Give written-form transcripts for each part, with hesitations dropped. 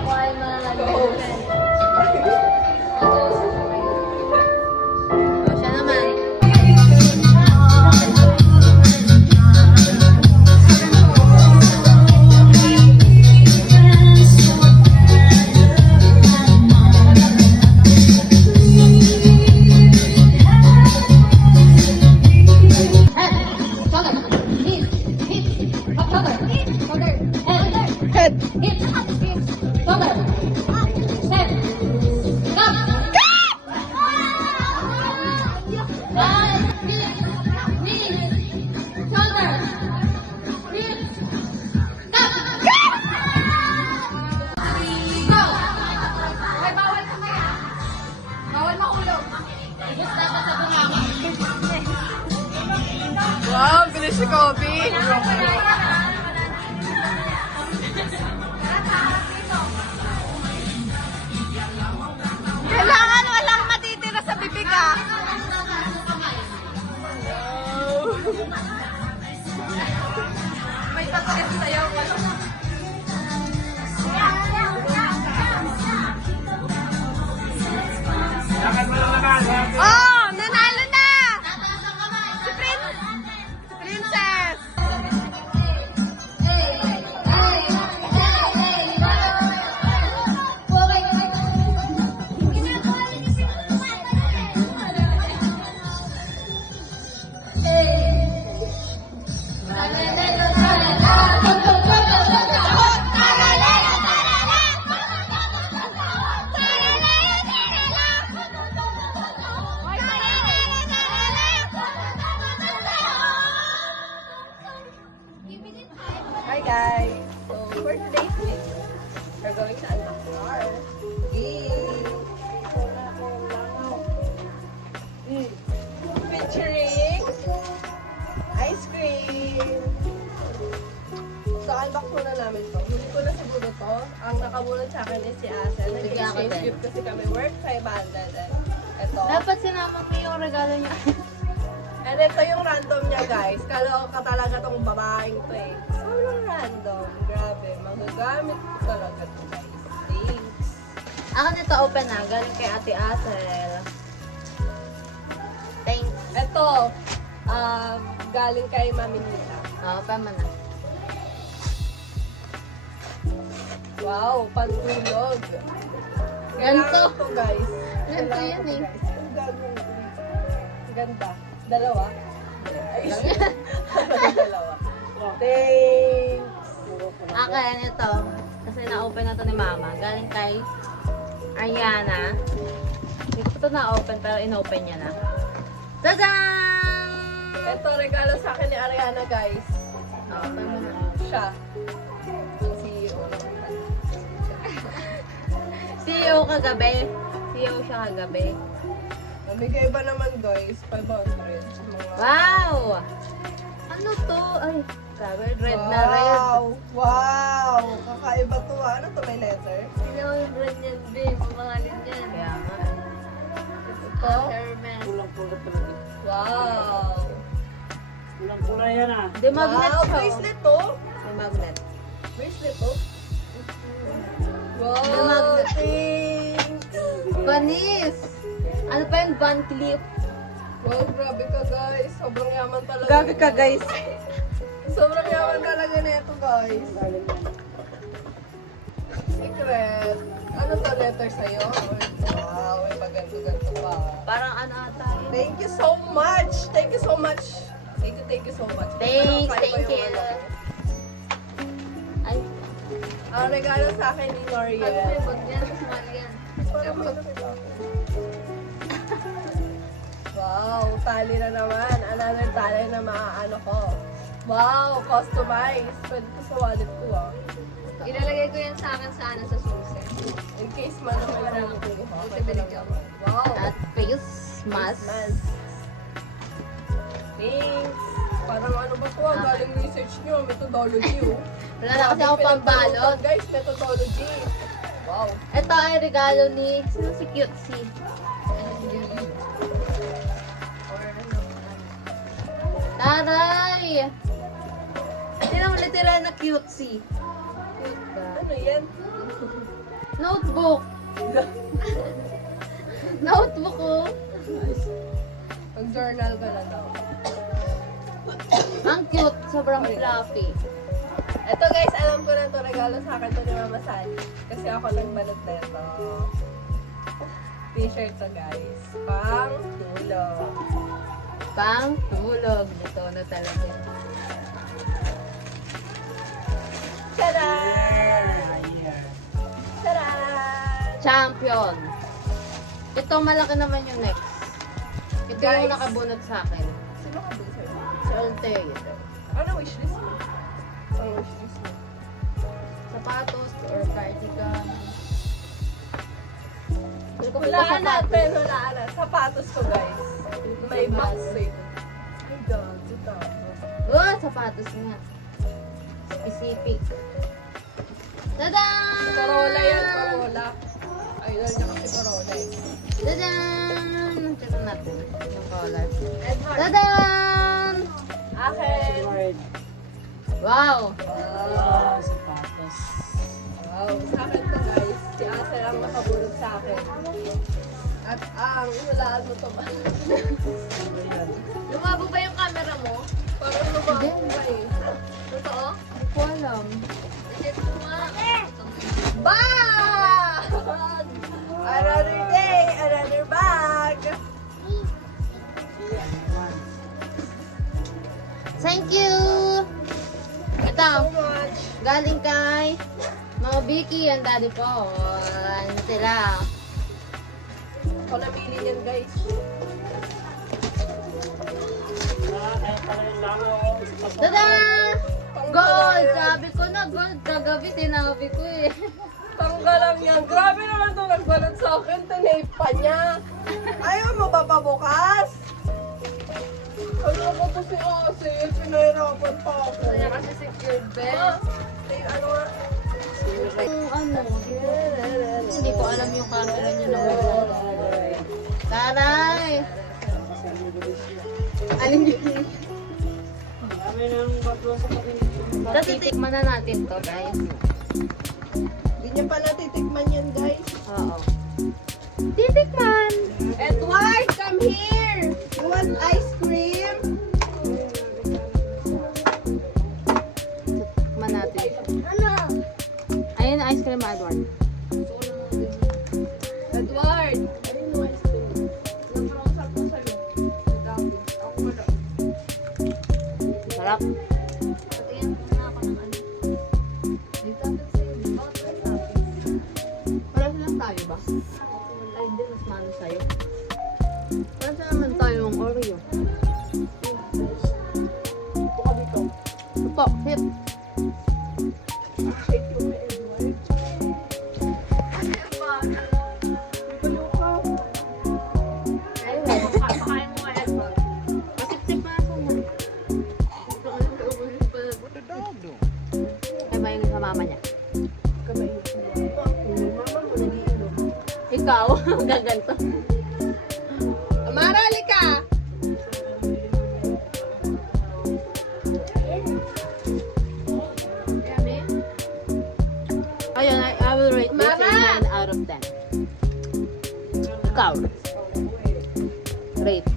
ako ay malalalim. Go. O, siya naman. Wow, bilis si Kobe. Kailangan walang matitira sa bibig ah. May tatakit sa'yo. Oh, nanalo na! Si Princess! Hi guys! So for today's video, we're going to unbox our featuring ice cream. So unbox muna namin to. Hindi ko na siguro to. Ang nakabulot sa akin is si Asa. Nag-exchange gift kasi kami worth 500. And ito. Dapat sinama mo yung regalo niya. And ito yung random niya guys. Kala ka talaga tong babaeng to eh. Sobrang random. Grabe. Magagamit ko talaga to guys. Thanks. Ako nito open na. Galing kay Ate Asel. Thanks. Ito. Galing kay Mami Nina. Open mo na. Wow. Pantulog. Ganito. Kailangan to guys. Ganito Kailangan yan to, eh. guys. Ang gagawin ko. Ganda. Dalawa. Ay, dalawa. Thanks. Akin ito. Kasi na-open na to ni Mama. Galing kay Ariana. Hindi ko ito na-open pero in-open niya na. Tadaan! Ito, regalo sa akin ni Ariana, guys. Open mo na. Siya. Ang CEO. CEO kagabi. CEO siya kagabi. Nabigay ba naman, guys? 500. Mga... Wow! Ano to? Ay, grabe. Red na red. Wow! Wow! Kakaiba to, ah. Ano to, may letter? Hindi naman yung brand yan, babe. Pangalan yan. Kaya nga. Ito? Hermes. Wow! Kulang-pula yan ah. Di magnet Wow! siya. Bracelet to? May magnet. Bracelet to? Wow! May magnet. Thanks! Banis! Ano pa yung Van Cleef? Wow, grabe ka, guys. Sobrang yaman talaga. Grabe ka, guys. Sobrang yaman talaga na ito, guys. Secret. Ano to, letter sa'yo? Wow, may paganda-ganda pa. Parang ano ata yun. Thank you so much! Thank you so much! Thank you so much. Thanks, Ano, thank kaya you. pa yung Ay, Ang regalo sa akin ni Noriel. bag yan? Small yan. Parang may nakita ako. Wow, tali na naman. Another tali na maaano ko. Wow, customized. Pwede ko sa wallet ko ah. Ilalagay ko yan sa akin sa susi. In case man naman lang ito. Buti binigyan mo. Wow. At face mask. Thanks. Parang ano ba ito? Galing research nyo. Methodology oh. Wala na kasi ako pambalot. Guys, methodology. Wow. Ito ay regalo ni, sino si Cutesy? Taray! Hindi naman literal na cutesy. Cute ba? Ano yan? Notebook. Notebook ko. Mag-journal ka na daw. Ang cute. Sobrang fluffy. Ito guys, alam ko na to regalo sa akin to ni Mama Sally. Kasi ako nagbalot na ito. T-shirt to guys. Pang tulog. Pang tulog. Ito na talaga. Tadaan! Tadaan! Champion. Ito malaki naman yung next. Ito Guys. yung nakabunot sa akin. Sino ka ba sa'yo? Si Altair. Ano wishlist mo? Ang wishlist mo? Sapatos or cardigan. Hindi ko pala Hulaan sapatos. natin, hulaan natin. Sapatos ko guys. May box eh. Ay God, ito. Oh, sapatos nga. Specific. Tada! Corolla yan, Corolla. Idol niya kasi Corolla eh. Dadan! Tignan natin yung color. Edward. Dadan! Akin. Word. Wow! Sapatos. Wow, sa akin to guys. Si Asel ang nakabulog sa akin. At ang hulaan mo to ba? Lumabo ba yung camera mo? Parang lumabog ba eh. Totoo? Hindi ko alam. Bag! Another day, another bag. Thank you! So Ito, much. galing kay Mama Vicky and Daddy Paul. Ano sila? Ako nabili niyan guys. Kaya pala yung laro. Tada! Panggalang Gold! yan. Sabi ko na gold. Kagabi sinabi ko eh. Panggalang yan. Grabe naman ito nagbalot sa akin. Tinape pa niya. Ayaw mo ba pabukas? Ano ko po si Asel? Pinahirapan pa ako. Kaya kasi secured Ah, bed. eh, ano nga? Yung ano, hindi ko alam yung camera niya na wala. Taray! Alin yun? Kami ng baglo sa pagkain. Tatitikman na natin to, guys. Hindi niya pa natitikman yan, guys. Oo. Titikman! Edward, come here! You want ice cream? Tikman natin. Ano? Ayun na ice cream, Edward. Edward! Ayun yung ice cream. Naparosal ko sa'yo. Dami. Ako wala. Sarap. Patingin mo na ako ng ano. Dito ako sa'yo. Bakit may toppings? Parang lang tayo ba? Ay, hindi. Mas malo sa'yo. Parang naman tayo yung Oreo. Ito ka dito. Ito, hit. Shake yung may Edward. Ano ba? Balo ka. Ayun, pakain mo nga, Edward. Masip-sip na ako na. Ay ba yung sa mama niya? Kamay. Mama mo nagiinom. Ikaw, gaganto. Amara, halika! Ayun, I will rate this Mama! a 9 out of 10. Ikaw. Rate.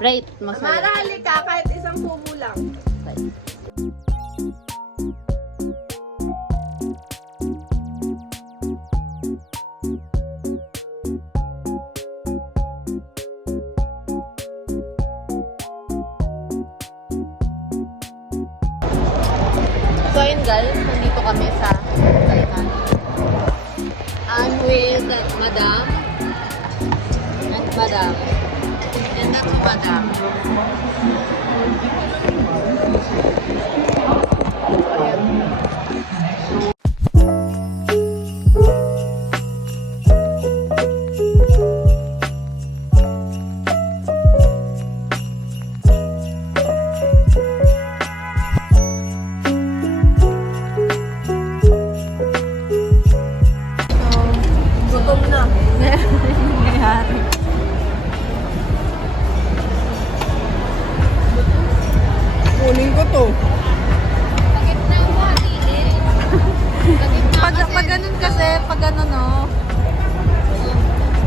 Rate. Mas Amara, halika! Kahit isang tubo lang. So ayun guys, nandito kami sa Taiwan. I'm with Madam and Madam. And that's Madam. kasi pag ano, no?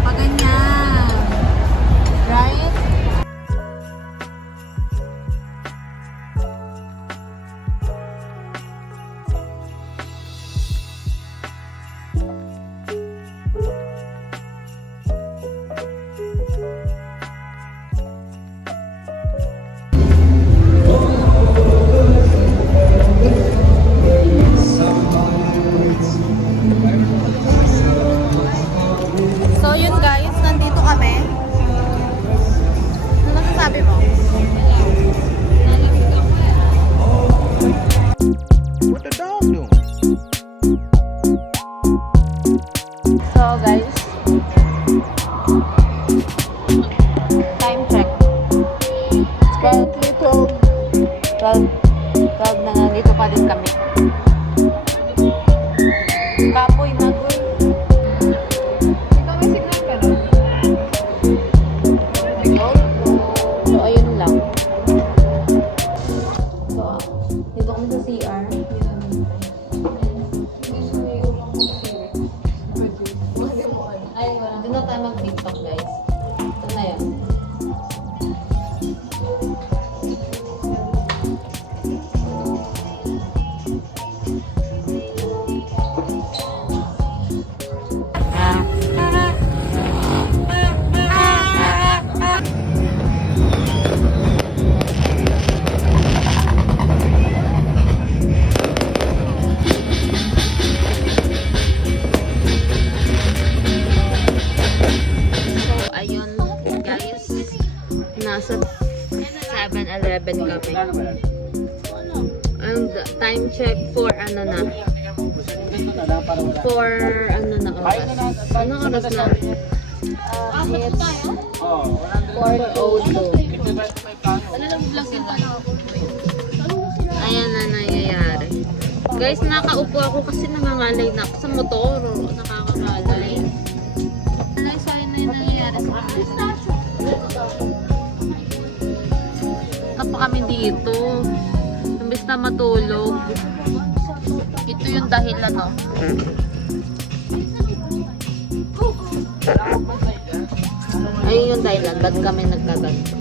Pag ganyan. Right? So yun guys, nandito kami. Ano masasabi mo? What the dog doing? So guys, time check. It's currently 12 na nandito pa din kami. Kapoy na doon. Ikaw may signal ka doon? So, ayun lang. So, dito kami sa CR. Ay, doon na tayo mag-TikTok, guys. Ito na yun. So, ayun, guys. Nasa 7-Eleven kami. And time check for ano na. For ano na oras. Anong oras na? It's 4:02. Ayan na nangyayari. Guys, nakaupo ako kasi nangangalay na ako sa motor. Nakakangalay. Sorry na yung nangyayari sa akin. Ito pa kami dito. Imbis na matulog. Ito yung dahilan, no? Ayun yung dahilan. Ba't kami nagkaganto?